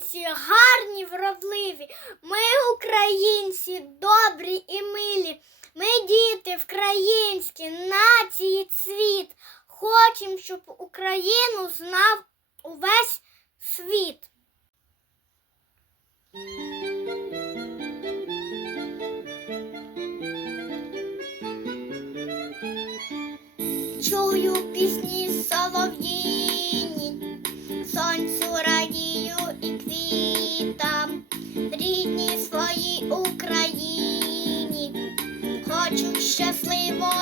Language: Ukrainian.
українці, гарні, вродливі. Ми українці, добрі і милі. Ми діти українські, нації цвіт. Хочем, щоб Україну знав увесь світ. Чую пісні солов'ї, рідній своїй Україні, хочу щасливо.